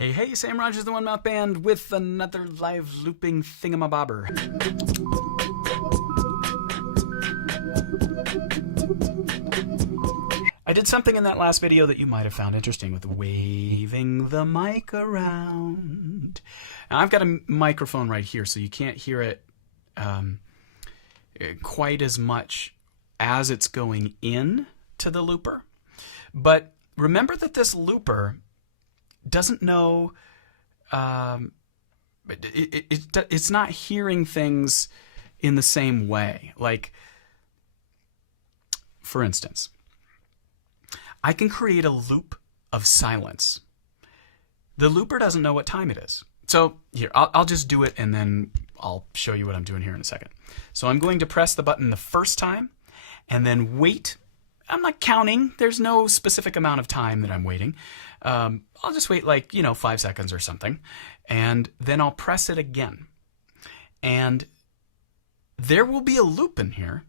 Hey, hey, Sam Rogers, the One Mouth Band, with another live looping thingamabobber. I did something in that last video that you might have found interesting with waving the mic around. Now, I've got a microphone right here, so you can't hear it quite as much as it's going in to the looper. But remember that this looper doesn't know, it's not hearing things in the same way. Like, for instance, I can create a loop of silence. The looper doesn't know what time it is. So here, I'll just do it and then I'll show you what I'm doing here in a second. So I'm going to press the button the first time and then wait. I'm not counting. There's no specific amount of time that I'm waiting. I'll just wait 5 seconds or something. And then I'll press it again. And there will be a loop in here,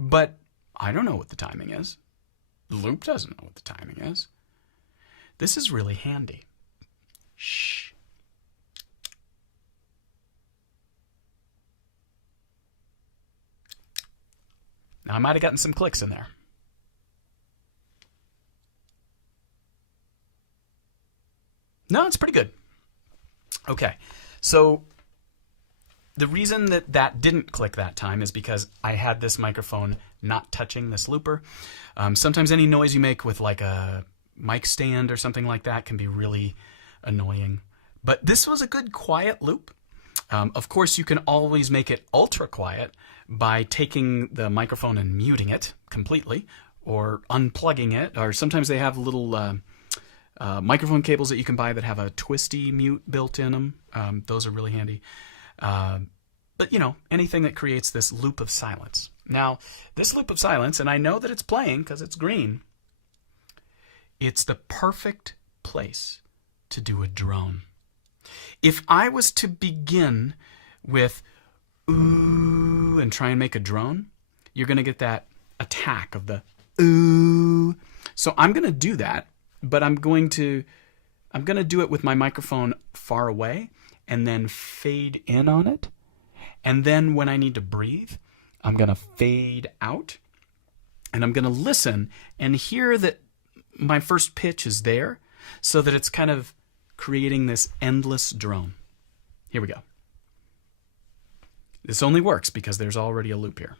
but I don't know what the timing is. The loop doesn't know what the timing is. This is really handy. Shh. Now I might have gotten some clicks in there. No, it's pretty good. Okay, so the reason that didn't click that time is because I had this microphone not touching this looper. Sometimes any noise you make with like a mic stand or something like that can be really annoying. But this was a good quiet loop. Of course, you can always make it ultra quiet by taking the microphone and muting it completely or unplugging it. Or sometimes they have little microphone cables that you can buy that have a twisty mute built in them. Those are really handy. But, anything that creates this loop of silence. Now, this loop of silence, and I know that it's playing because it's green, it's the perfect place to do a drone. If I was to begin with ooh and try and make a drone, you're going to get that attack of the ooh. So I'm going to do that, but I'm going to do it with my microphone far away and then fade in on it. And then when I need to breathe, I'm going to fade out. And I'm going to listen and hear that my first pitch is there so that it's kind of creating this endless drone. Here we go. This only works because there's already a loop here.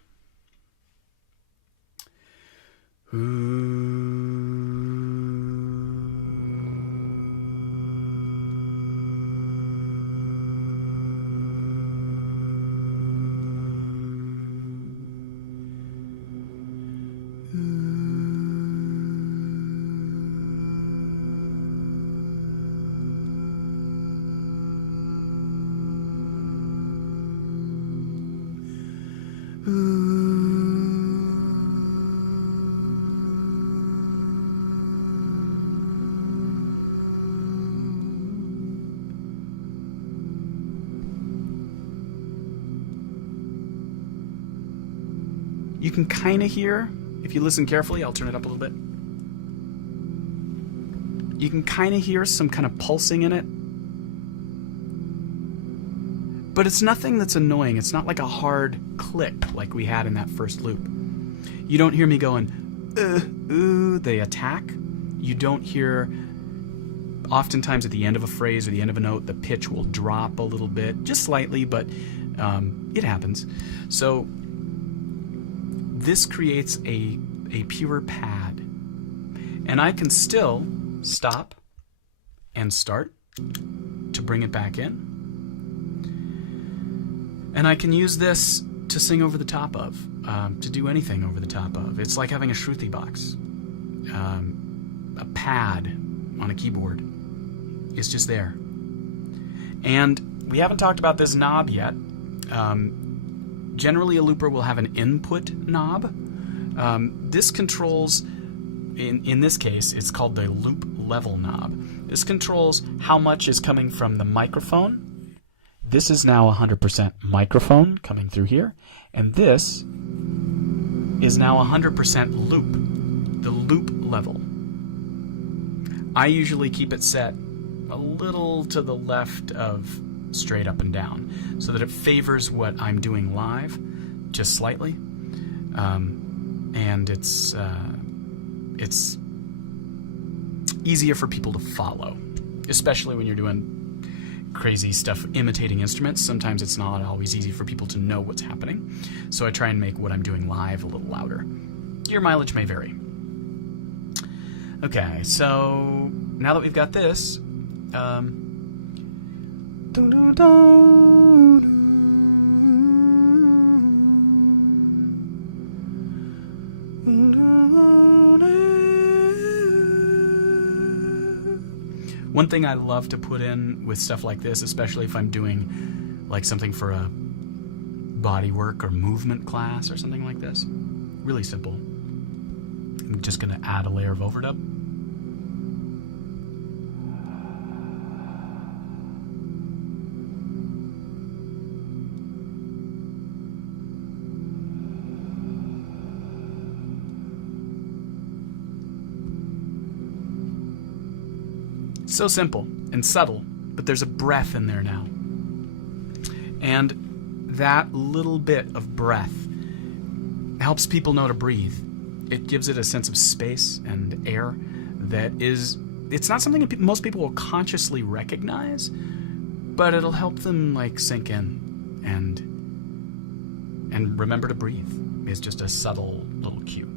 You can kind of hear, if you listen carefully, I'll turn it up a little bit. You can kind of hear some kind of pulsing in it. But it's nothing that's annoying. It's not like a hard click like we had in that first loop. You don't hear me going, ooh, the attack. You don't hear, oftentimes at the end of a phrase or the end of a note, the pitch will drop a little bit, just slightly, but it happens. So this creates a pure pad. And I can still stop and start to bring it back in. And I can use this to sing over the top of, to do anything over the top of. It's like having a Shruti box, a pad on a keyboard. It's just there. And we haven't talked about this knob yet. Generally, a looper will have an input knob. This controls, in this case, it's called the loop level knob. This controls how much is coming from the microphone. This is now 100% microphone coming through here. And this is now 100% loop, the loop level. I usually keep it set a little to the left of straight up and down, so that it favors what I'm doing live, just slightly, and it's easier for people to follow, especially when you're doing crazy stuff imitating instruments. Sometimes it's not always easy for people to know what's happening, so I try and make what I'm doing live a little louder. Your mileage may vary. Okay, so now that we've got this, one thing I love to put in with stuff like this, especially if I'm doing like something for a body work or movement class or something like this, really simple. I'm just going to add a layer of overdub. So simple and subtle, but there's a breath in there now. And that little bit of breath helps people know to breathe. It gives it a sense of space and air that is, it's not something that most people will consciously recognize, but it'll help them like sink in and remember to breathe. It's just a subtle little cue.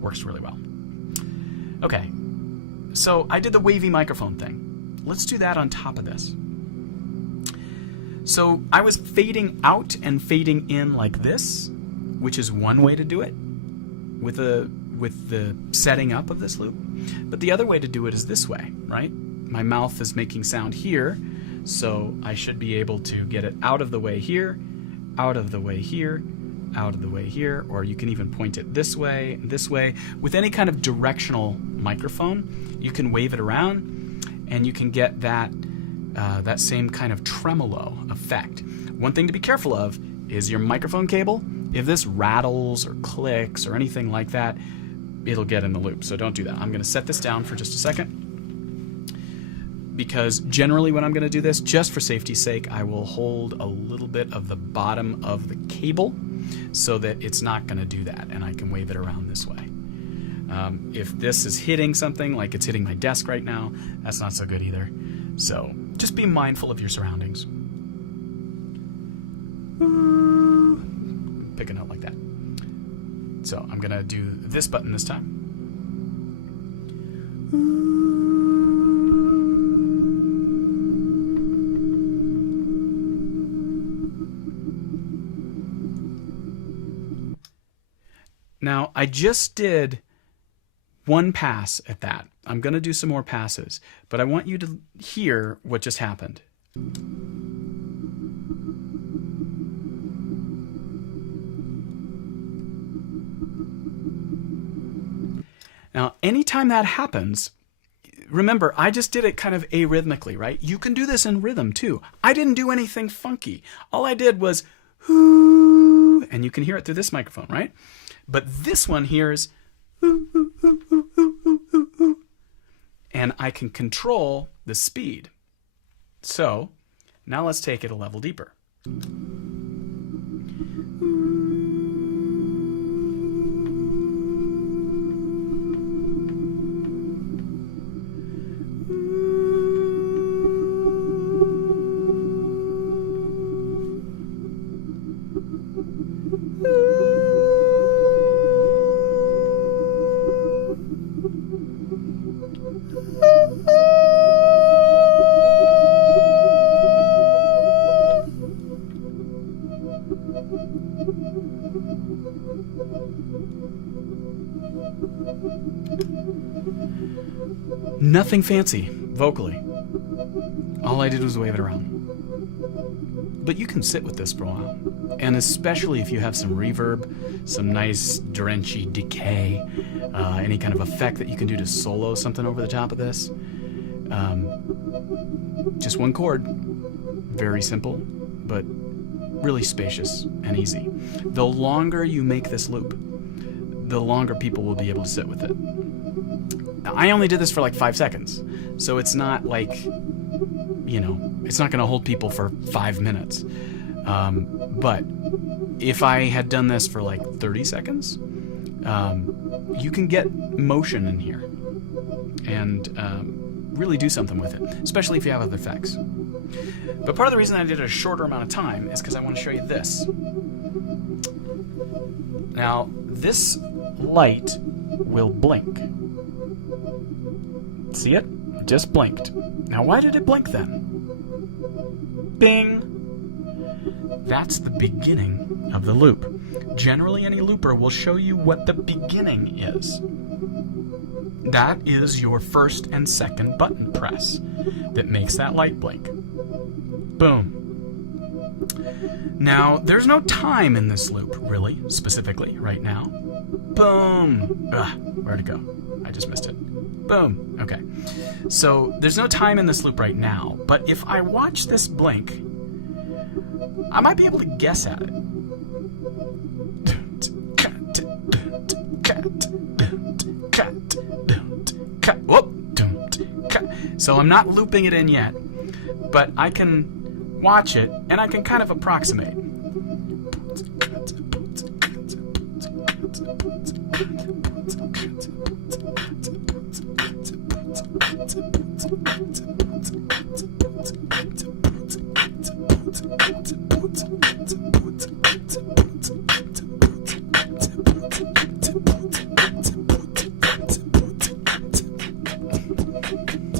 Works really well. Okay. So I did the wavy microphone thing. Let's do that on top of this. So I was fading out and fading in like this, which is one way to do it with the setting up of this loop. But the other way to do it is this way, right? My mouth is making sound here, so I should be able to get it out of the way here, out of the way here, out of the way here, or you can even point it this way, this way. With any kind of directional microphone, you can wave it around and you can get that that same kind of tremolo effect. One thing to be careful of is your microphone cable. If this rattles or clicks or anything like that, it'll get in the loop, so don't do that. I'm going to set this down for just a second, because generally when I'm going to do this, just for safety's sake, I will hold a little bit of the bottom of the cable so that it's not going to do that, and I can wave it around this way. If this is hitting something, like it's hitting my desk right now, that's not so good either. So just be mindful of your surroundings. Pick a note like that. So I'm going to do this button this time. Now, I just did one pass at that. I'm going to do some more passes, but I want you to hear what just happened. Now, anytime that happens, remember, I just did it kind of arrhythmically, right? You can do this in rhythm too. I didn't do anything funky. All I did was whoo, and you can hear it through this microphone, right? But this one here is and I can control the speed. So now let's take it a level deeper. Nothing fancy vocally. All I did was wave it around. But you can sit with this for a while. And especially if you have some reverb, some nice drenchy decay, any kind of effect that you can do to solo something over the top of this. Just one chord. Very simple, but really spacious and easy. The longer you make this loop, the longer people will be able to sit with it. Now, I only did this for like 5 seconds, so it's not like, you know, it's not going to hold people for 5 minutes. But if I had done this for like 30 seconds, you can get motion in here and really do something with it, especially if you have other effects. But part of the reason I did a shorter amount of time is because I want to show you this. Now, this light will blink. See it? It just blinked. Now, why did it blink then? Bing! That's the beginning of the loop. Generally, any looper will show you what the beginning is. That is your first and second button press that makes that light blink. Boom. Now, there's no time in this loop, really, specifically, right now. Boom! Where'd it go? I just missed it. Boom. Okay. So, there's no time in this loop right now, but if I watch this blink, I might be able to guess at it. Whoop. So I'm not looping it in yet, but I can watch it and I can kind of approximate.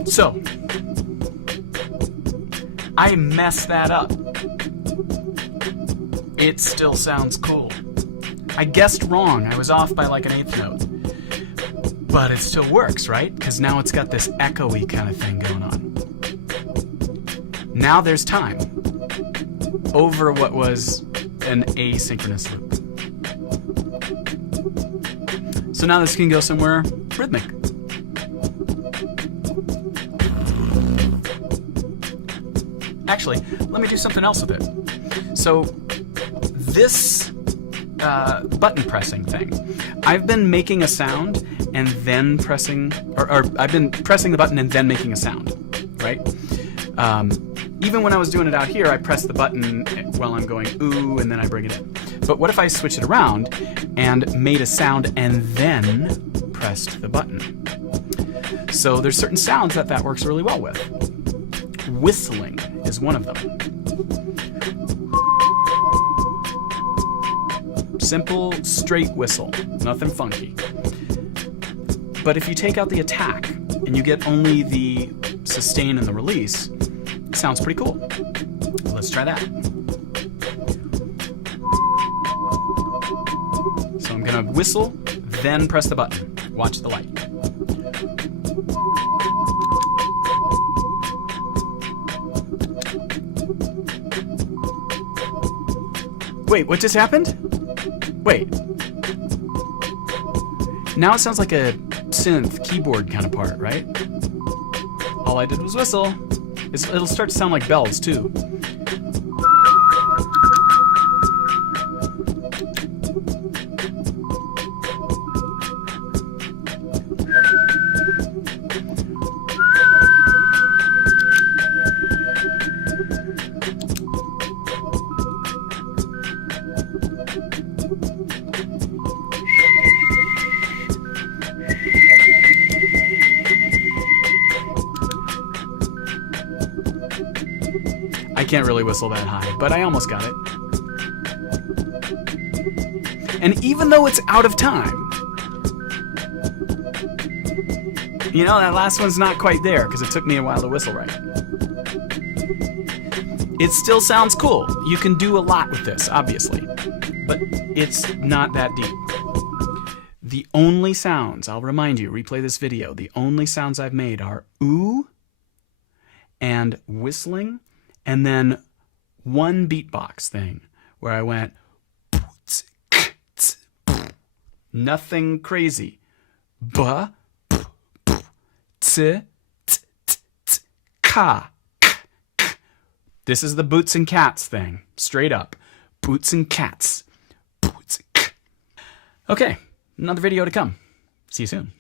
So, I messed that up. It still sounds cool. I guessed wrong. I was off by like an 1/8 note. But it still works, right? Because now it's got this echoey kind of thing going on. Now there's time over what was an asynchronous loop. So now this can go somewhere rhythmic. Actually, let me do something else with it. So this button pressing thing, I've been making a sound and then pressing, or I've been pressing the button and then making a sound, right? Even when I was doing it out here, I press the button while I'm going ooh, and then I bring it in. But what if I switch it around and made a sound and then pressed the button? So there's certain sounds that works really well with. Whistling is one of them. Simple, straight whistle, nothing funky. But if you take out the attack and you get only the sustain and the release, it sounds pretty cool. Let's try that. So I'm gonna whistle, then press the button. Watch the light. Wait, what just happened? Wait. Now it sounds like a synth keyboard kind of part, right? All I did was whistle. It'll start to sound like bells, too. I can't really whistle that high, but I almost got it. And even though it's out of time, you know, that last one's not quite there because it took me a while to whistle right. It still sounds cool. You can do a lot with this, obviously, but it's not that deep. The only sounds, I'll remind you, replay this video, the only sounds I've made are ooh and whistling, and then one beatbox thing where I went nothing crazy. Ba, t, ka. This is the boots and cats thing, straight up. Boots and cats. Okay, another video to come. See you soon.